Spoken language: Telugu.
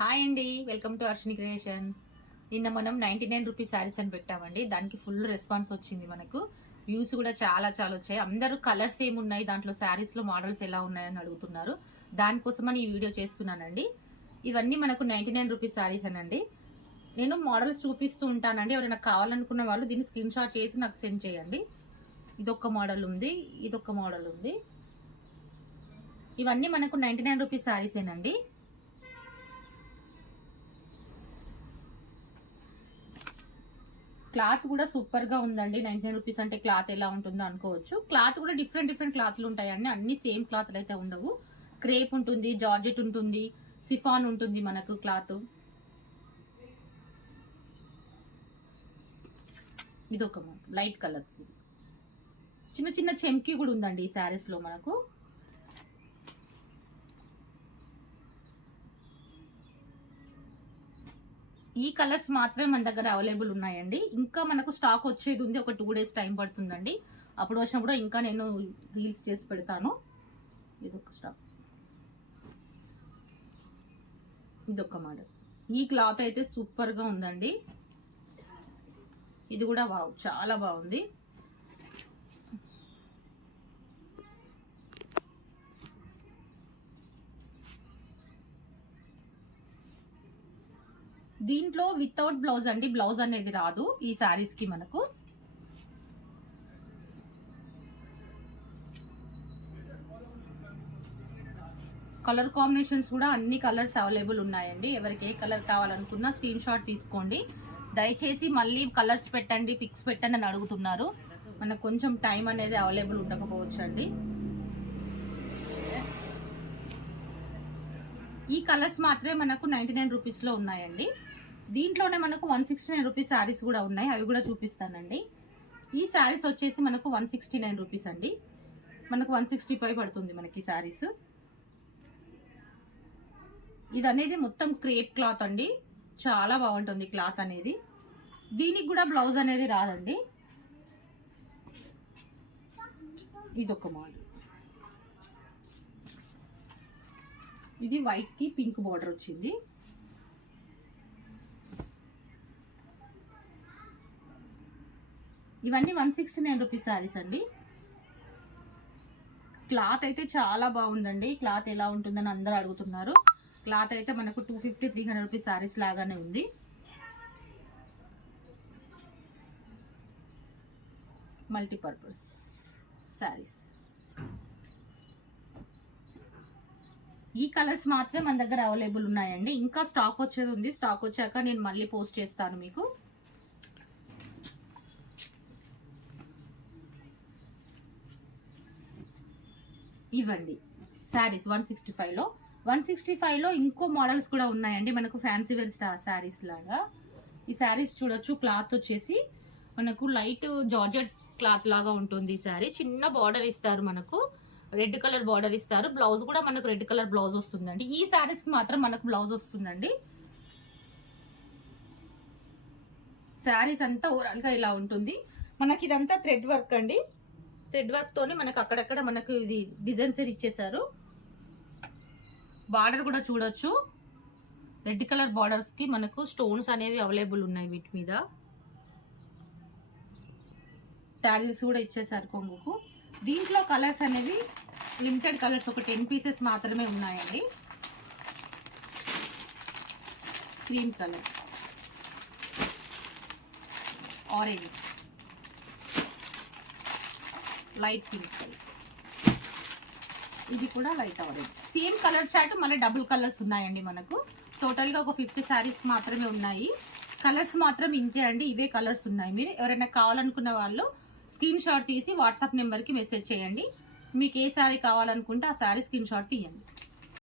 హాయ్ అండి, వెల్కమ్ టు అర్షిని క్రియేషన్స్. నిన్న మనం 99 రూపీస్ శారీస్ అని పెట్టామండి. దానికి ఫుల్ రెస్పాన్స్ వచ్చింది. మనకు వ్యూస్ కూడా చాలా వచ్చాయి. అందరూ కలర్స్ ఏమున్నాయి దాంట్లో, శారీస్లో మోడల్స్ ఎలా ఉన్నాయని అడుగుతున్నారు. దానికోసమని ఈ వీడియో చేస్తున్నానండి. ఇవన్నీ మనకు 99 రూపీస్ శారీస్ అనండి. నేను మోడల్స్ చూపిస్తూ ఉంటానండి. ఎవరైనా కావాలనుకున్న వాళ్ళు దీన్ని స్క్రీన్ షాట్ చేసి నాకు సెండ్ చేయండి. ఇదొక మోడల్ ఉంది, ఇదొక మోడల్ ఉంది. ఇవన్నీ మనకు 99 రూపీస్ శారీసేనండి. క్లాత్ కూడా సూపర్ గా ఉందండి. 99 రూపీస్ అంటే క్లాత్ ఎలా ఉంటుందో అనుకోవచ్చు. క్లాత్ కూడా డిఫరెంట్ క్లాత్లు ఉంటాయండి. అన్ని సేమ్ క్లాత్లు అయితే ఉండవు. క్రేప్ ఉంటుంది, జార్జెట్ ఉంటుంది, సిఫాన్ ఉంటుంది మనకు క్లాత్. ఇదొక లైట్ కలర్, చిన్న చెంకి కూడా ఉందండి ఈ శారీస్ లో మనకు. ఈ కలర్స్ మాత్రమే మన దగ్గర అవైలబుల్ ఉన్నాయండి. ఇంకా మనకు స్టాక్ వచ్చేది ఉంది. ఒక 2 days టైం పడుతుందండి. అప్పుడు వచ్చినప్పుడు ఇంకా నేను రీల్స్ చేసి పెడతాను. ఇదొక స్టాక్, ఇదొక మోడల్. ఈ క్లాత్ అయితే సూపర్ గా ఉందండి. ఇది కూడా చాలా బాగుంది. దీంట్లో వితౌట్ బ్లౌజ్ అండి, బ్లౌజ్ అనేది రాదు ఈ శారీస్ కి మనకు. కలర్ కాంబినేషన్స్ కూడా అన్ని కలర్స్ అవైలబుల్ ఉన్నాయండి. ఎవరికి ఏ కలర్ కావాలనుకున్నా స్క్రీన్ షాట్ తీసుకోండి. దయచేసి మళ్ళీ కలర్స్ పెట్టండి, పిక్స్ పెట్టండి అని అడుగుతున్నారు. మనకు కొంచెం టైం అనేది అవైలబుల్ ఉండకపోవచ్చు అండి. ఈ కలర్స్ మాత్రమే మనకు 99 రూపీస్లో ఉన్నాయండి. దీంట్లోనే మనకు 169 రూపీస్ శారీస్ కూడా ఉన్నాయి. అవి కూడా చూపిస్తానండి. ఈ శారీస్ వచ్చేసి మనకు 169 రూపీస్ అండి. మనకు 165 పడుతుంది మనకి శారీస్. ఇది అనేది మొత్తం క్రేప్ క్లాత్ అండి. చాలా బాగుంటుంది క్లాత్ అనేది. దీనికి కూడా బ్లౌజ్ అనేది రాదండి. ఇదొక మోడల్. ఇది వైట్ కి పింక్ బార్డర్ వచ్చింది. ఇవన్నీ 169 రూపీస్ శారీస్ అండి. క్లాత్ అయితే చాలా బాగుందండి. క్లాత్ ఎలా ఉంటుందని అందరూ అడుగుతున్నారు. క్లాత్ అయితే మనకు 250-300 రూపీస్ శారీస్ లాగానే ఉంది. మల్టీపర్పస్ శారీస్. ఈ కలర్స్ మాత్రమే మన దగ్గర అవైలబుల్ ఉన్నాయండి. ఇంకా స్టాక్ వచ్చేది ఉంది. స్టాక్ వచ్చాక నేను మళ్ళీ పోస్ట్ చేస్తాను మీకు. ఇవ్వండి శారీస్ 165లో. 165లో ఇంకో మోడల్స్ కూడా ఉన్నాయండి. మనకు ఫ్యాన్సీ వేర్ శారీస్ లాగా ఈ శారీస్ చూడొచ్చు. క్లాత్ వచ్చేసి మనకు లైట్ జార్జెట్స్ క్లాత్ లాగా ఉంటుంది. ఈ శారీ చిన్న బార్డర్ ఇస్తారు, మనకు రెడ్ కలర్ బార్డర్ ఇస్తారు. బ్లౌజ్ కూడా మనకు రెడ్ కలర్ బ్లౌజ్ వస్తుందండి. ఈ శారీస్ కి మాత్రం మనకు బ్లౌజ్ వస్తుందండి. శారీస్ అంతా ఓవరాల్ గా ఇలా ఉంటుంది. మనకి ఇదంతా థ్రెడ్ వర్క్ అండి. థ్రెడ్ వర్క్ తోనే మనకు అక్కడక్కడ మనకు ఇది డిజైన్స్ ఇచ్చేసారు. బార్డర్ కూడా చూడొచ్చు. రెడ్ కలర్ బార్డర్స్ కి మనకు స్టోన్స్ అనేవి అవైలబుల్ ఉన్నాయి. వీటి మీద ట్యాగిల్స్ కూడా ఇచ్చేసారు కొంగుకు. దీంట్లో కలర్స్ అనేవి లిమిటెడ్ కలర్స్, ఒక 10 పీసెస్ మాత్రమే ఉన్నాయండి. Cream colour, orange, light pink colour, ఇది కూడా light orange. Same colour chart మళ్ళీ డబుల్ కలర్స్ ఉన్నాయండి. మనకు టోటల్గా ఒక 50 శారీస్ మాత్రమే ఉన్నాయి. కలర్స్ మాత్రం ఇంతే అండి. ఇవే కలర్స్ ఉన్నాయి. మీరు ఎవరైనా కావాలనుకున్న వాళ్ళు స్క్రీన్ షాట్ తీసి వాట్సాప్ నెంబర్కి మెసేజ్ చేయండి. మీకు ఏ శారీ కావాలనుకుంటే ఆ శారీ స్క్రీన్ షాట్ తీయండి.